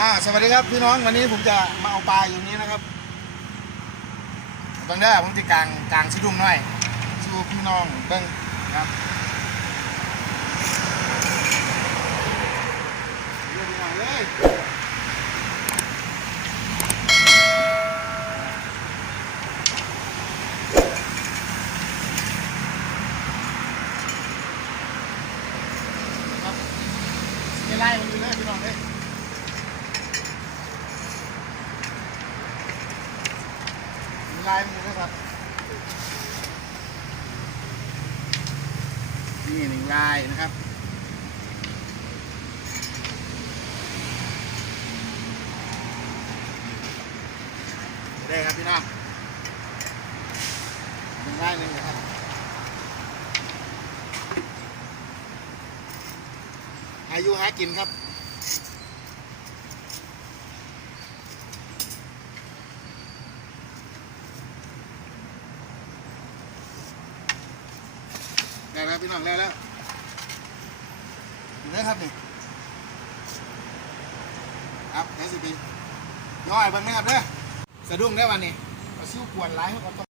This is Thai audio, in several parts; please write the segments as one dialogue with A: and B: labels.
A: อ่าสวัสดีครับพี่น้องวันนี้ผมจะมาเอาปลาอยู่นี้นะครับเบิ้งเด้อผมจะกลางกลางชิดุ้งหน่อยชูพี่น้องเบิ้งครับเรียกพี่น้องเลยครับไม่ไล่มันเลยพี่น้องเลย มีลายมือด้วย ครับ นี่หนึ่งลายนะครับ ได้ครับพี่น้องหนึ่งลายหนึ่งนะครับอายุหากินครับ แล้วพี่น้องได้วแล้วอยู่ได้ครับนี่ครับแค่สิบปีน้อยบิ่งนะครับเด้อสะดุ้งได้วันนี้เอาซิ้วกวนร้ายเขาต้อง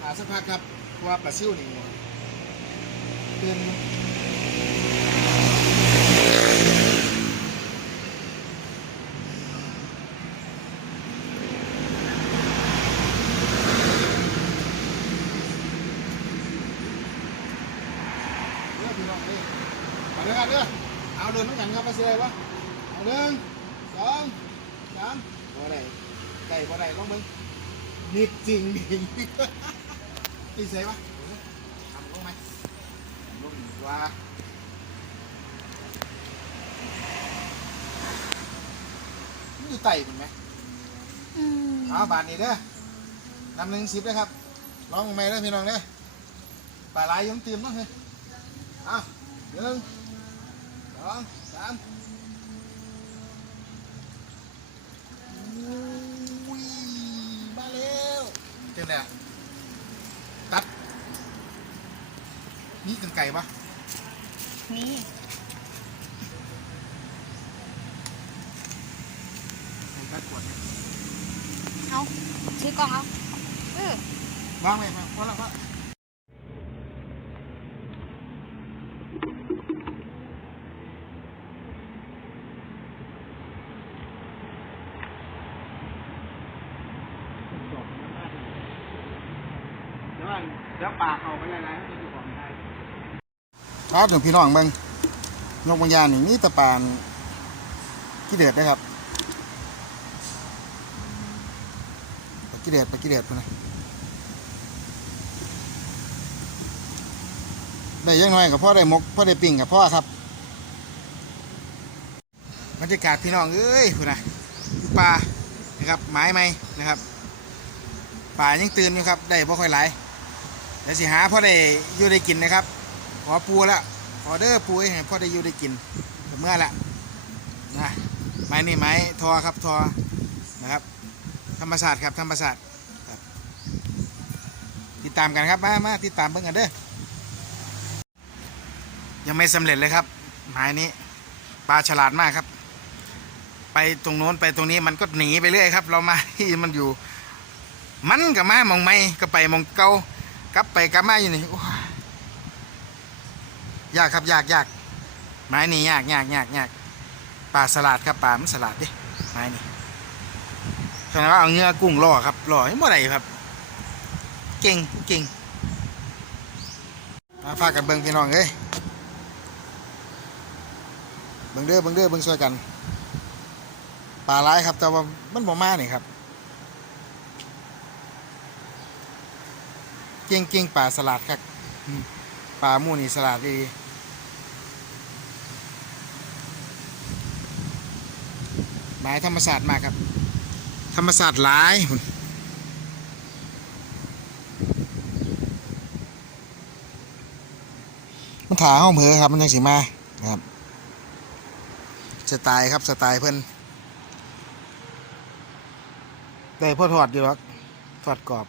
A: หาสักพักครับเพราะว่าปลาซิ้วนี่เป็นเด้อพี่น้องเด้อ เอาเด้อเด้อเอาเดินต้องกันครับมาเสียวะเอาหนึ่งสองสามบ่ได้ได้บ่ได้ลองเบิ่งนิดจริงดินี่ใส่ปะทำลงไหมลงว่าอยู่ไต่เป็นไหม
B: อืม
A: เอาบาทนี้เด้อนำหนึ่งสิบเลยครับลองไหมเด้อพี่น้องเด้อปลาไหลายยุ่มเตรียมเนาะเฮ้ยเอาหนึ่ง สองสามอุ้ยมาแล้วเจังไดอะตัด นี่กันไก่ปะ
B: นี่
A: ตัดกวดเนี่ย
B: เอาซื้อกล่องเอาเออ
A: วางไว้ครับพอแล้วพอ เดี๋ยวปากเขาไปไหนๆให้อยู่ของไทยครับเดี๋ยวพี่น้องเบิ่งนกบางยานนี่มีแตะปานกี่เดือดนะครับปกิเดือดปกิเดือดพุ่นะได้ยังน้อยกับพ่อได้มกพ่อได้ปิ่งกับพ่อครับบรรยากาศพี่น้องเอ้ยพุ่นะอยู่ป่านะครับไม้ไหมนะครับป่ายังตื่นอยู่ครับ ได้บ่ค่อยหลาย ดี๋ยวสิหาพ่อได้อยู่ได้กินนะครับขอปูละขอเด้อปูให้พ่อได้อยู่ได้กินเมื่อละนะไม้นี่ไม้ทอครับทอนะครับ ธรรมศาสตร์ครับธรรมศาสตร์ติดตามกันครับมามาติดตามเบิ่งกันเด้อยังไม่สำเร็จเลยครับหมายนี้ปลาฉลาดมากครับ ไปตรงโน้นไปตรงนี้มันก็หนีไปเรื่อยครับ เรามาที่มันอยู่ มันกับมามองไม่ก็ไปมองเกา กลับไปกลับมาอยู่นี่โอ้ยากครับยากยากไม้นี่ยากยากยากยากปลาสลัดครับปลามันสลัดดิไม้นี่ขนาดว่าเอาเงือกุ้งล่อครับล่อให้เมื่อไรครับ เก่งเก่งมาพากันเบิ่งพี่น้องเอ้ยเบิ่งเด้อเบิ่งเด้อเบิ่งช่วยกันปลาร้ายครับแต่ว่ามันบ่มานี่ครับ เก่งเก่งปลาสลัดครับอืมปลาหมูนี่สลัดดีหมายธรรมศาสตร์มากครับ ธรรมศาสตร์หลายพุ่นมันถาห้องเพอครับมันยังสีมานะครับสไตล์ครับสไตล์เพิ่นได้พ่อถอดอยู่หรอกถอดกรอบ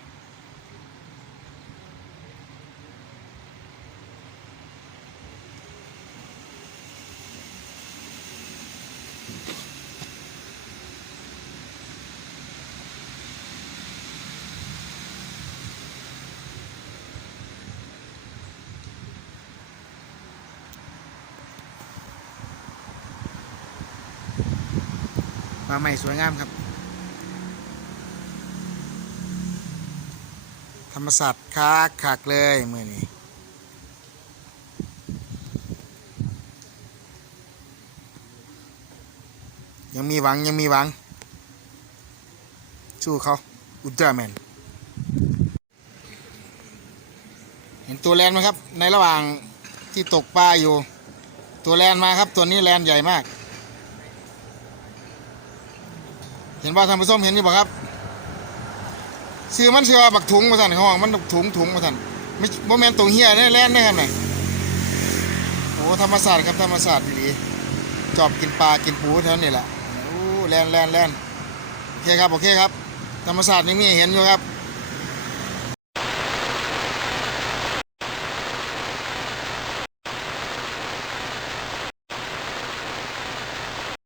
A: ปลาใหม่สวยงามครับ ธรรมศาสตร์คักคักเลยมือนี้ยังมีหวังยังมีหวัง สู้เขาอุลตร้าแมนเห็นตัวแลนไหมครับ ในระหว่างที่ตกปลาอยู่ ตัวแลนมาครับ ตัวนี้แลนใหญ่มาก เห็นว่าท่านผู้ชมเห็นอยู่บ่ครับซื้อมันเชื่อบักถุงมาสั่นห้องมันถุงถุงมาสั่นไม่โมเมนตรงเฮียนี่แลนได้ครับเนี่ยโอ้ธรรมศาสตร์ครับธรรมศาสตร์ดีๆจอบกินปลากินปูเท่านี้แหละโอ้แลนแลนแลนโอเคครับโอเคครับ ธรรมศาสตร์นี่มีเห็นอยู่ครับ